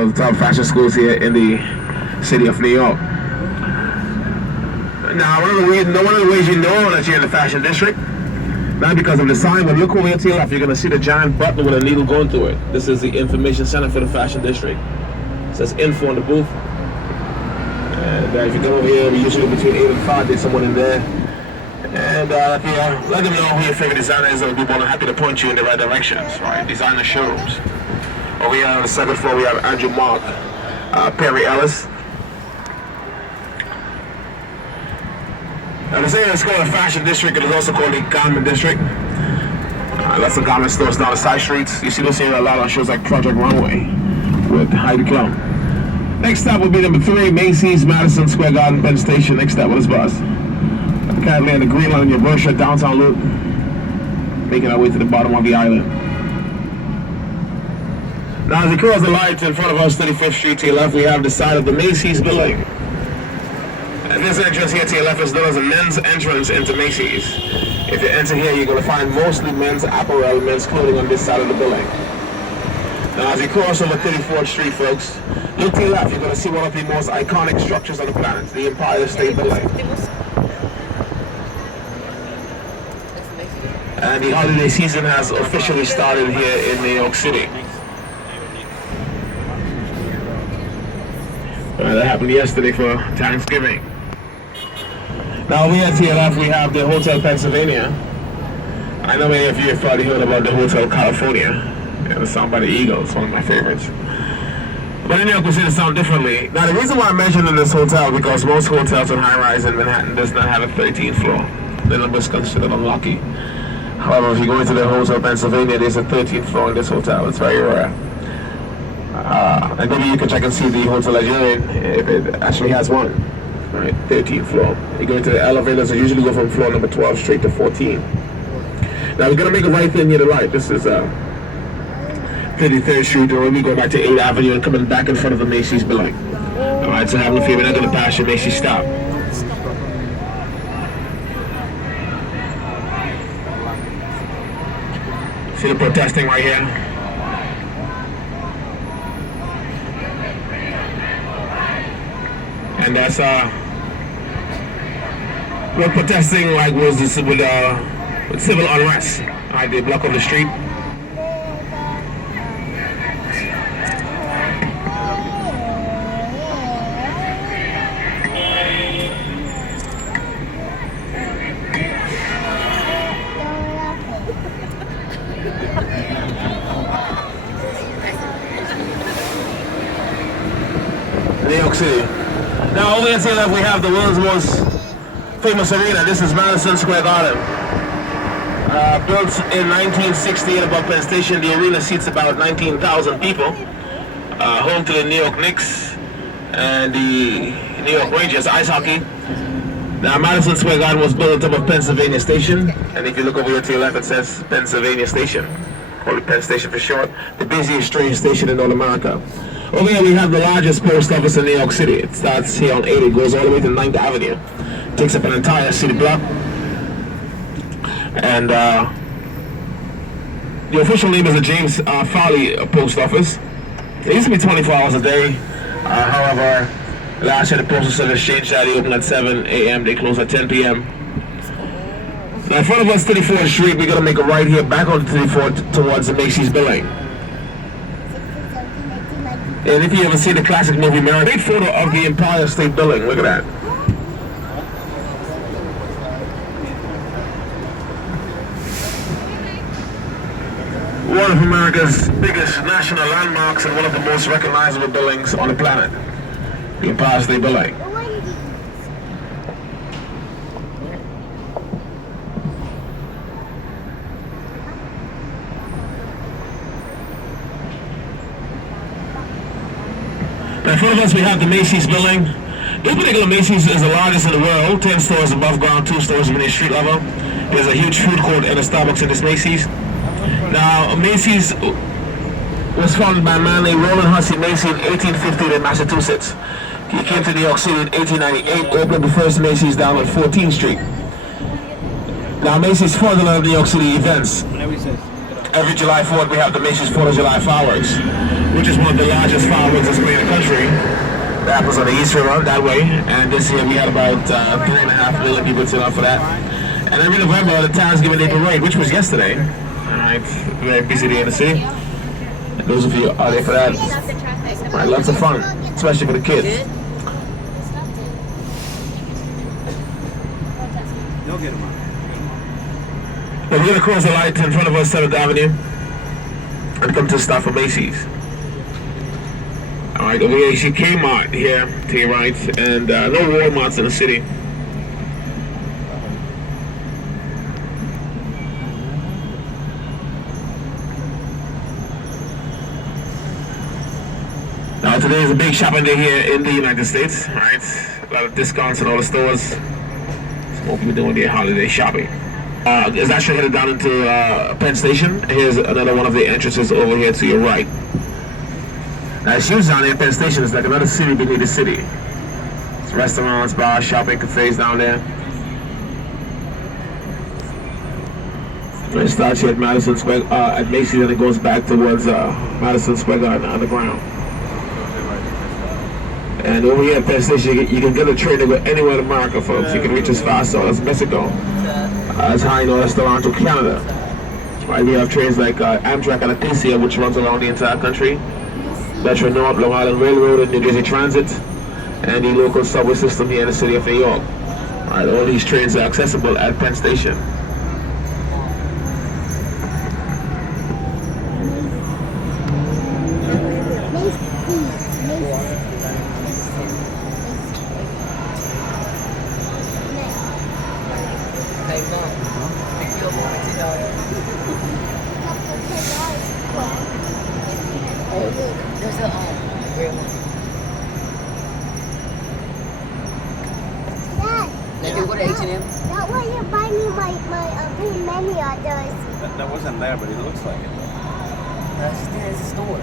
one of the top fashion schools here in the city of New York. Now, one of the ways you know that you're in the fashion district, not because of the sign, but look over here to your left. You're going to see the giant button with a needle going through it. This is the information center for the fashion district. It says info on the booth. And if you come over here, we usually between 8 and 5, there's someone in there. And if you let them know who your favorite designer is, they'll be more than happy to point you in the right directions, right? Designer showrooms. Over here on the second floor, we have Andrew Mark, Perry Ellis. Now, this area is called the Fashion District. It is also called the Garment District. Lots of garment stores down the side streets. You see this area a lot on shows like Project Runway with Heidi Klum. Next stop will be number 3, Macy's, Madison Square Garden, Penn Station. Next stop with this bus. Currently on the green line in your brochure, downtown loop, making our way to the bottom of the island. Now, as you cross the light in front of us, 35th Street to your left, we have the side of the Macy's building. And this entrance here to your left is known as a men's entrance into Macy's. If you enter here, you're going to find mostly men's apparel, men's clothing on this side of the building. Now, as you cross over 34th Street, folks, look to your left, you're going to see one of the most iconic structures on the planet, the Empire State Building. And the holiday season has officially started here in New York City. That happened yesterday for Thanksgiving. Now over here to your left we have the Hotel Pennsylvania. I know many of you have probably heard about the Hotel California. Yeah, the song by the Eagles, one of my favorites. But in New York we see the sound differently. Now the reason why I'm mentioning this hotel because most hotels on high-rise in Manhattan does not have a 13th floor. The number is considered unlucky. However, if you go into the Hotel Pennsylvania, there's a 13th floor in this hotel. It's very rare. And maybe you can check and see the hotel that you're in, if it actually has one. Right, 13th floor. You go into the elevators, they usually go from floor number 12 straight to 14. Now we're gonna make a right turn here to right. This is 33rd Street, or we go back to 8th Avenue and coming back in front of the Macy's building. Alright, so have no fear, we're not gonna pass your Macy's stop. See the protesting right here? And that's we're protesting like was this with civil unrest. Alright, they block off the street. New York City. Now over here to the left we have the world's most famous arena. This is Madison Square Garden. Built in 1968 above Penn Station, the arena seats about 19,000 people. Home to the New York Knicks and the New York Rangers ice hockey. Now Madison Square Garden was built on top of Pennsylvania Station, and if you look over here to your left it says Pennsylvania Station, called it Penn Station for short, the busiest train station in North America. Over here we have the largest post office in New York City. It starts here on 8, it goes all the way to 9th Avenue. It takes up an entire city block. And the official name is the James Farley Post Office. It used to be 24 hours a day. However, last year the Postal Service changed that. They open at 7 a.m., they close at 10 p.m. Now in front of us, 34th Street, we're gonna make a right here back on 34th towards the Macy's building. And if you ever see the classic movie Mirror, great photo of the Empire State Building. Look at that. One of America's biggest national landmarks and one of the most recognizable buildings on the planet. The Empire State Building. In front of us we have the Macy's building. This particular Macy's is the largest in the world, 10 stores above ground, 2 stores beneath street level. There's a huge food court and a Starbucks in this Macy's. Now, Macy's was founded by a man named Roland Hussey Macy in 1850 in Massachusetts. He came to New York City in 1898, opened the first Macy's down on 14th Street. Now, Macy's further of New York City events. Every July 4th, we have the Macy's 4th of July fireworks. which is one of the largest fireworks display in the country. That was on the East River that way, and this year we had about 3.5 million people turn out for that. And every November, the Thanksgiving Day Parade, which was yesterday. Alright, very busy day in the city. And those of you out there for that, right, lots of fun, especially for the kids. But we're gonna cross the light in front of us, 7th Avenue, and come to a stop for Macy's. Alright, over here you see Kmart here to your right, and no Walmarts in the city. Now today is a big shopping day here in the United States, right? A lot of discounts in all the stores. So more people doing their holiday shopping. It's actually headed down into Penn Station. Here's another one of the entrances over here to your right. Now as soon as down there, Penn Station is like another city beneath the city. It's restaurants, bars, shopping, cafes down there. It starts here at Madison Square, at Macy's, and it goes back towards Madison Square Garden underground. And over here at Penn Station, you can get a train to go anywhere in America, folks. You can reach as far south as Mexico, as high north as Toronto, Canada. Right, we have trains like Amtrak and Acacia, which runs around the entire country. Metro North, Long Island Railroad, and New Jersey Transit, and the local subway system here in the city of New York. Right, all these trains are accessible at Penn Station. There's a real one. Dad, Like you go to H&M? that way you buy me my pink menu others. That wasn't there, but it looks like it. That's the store.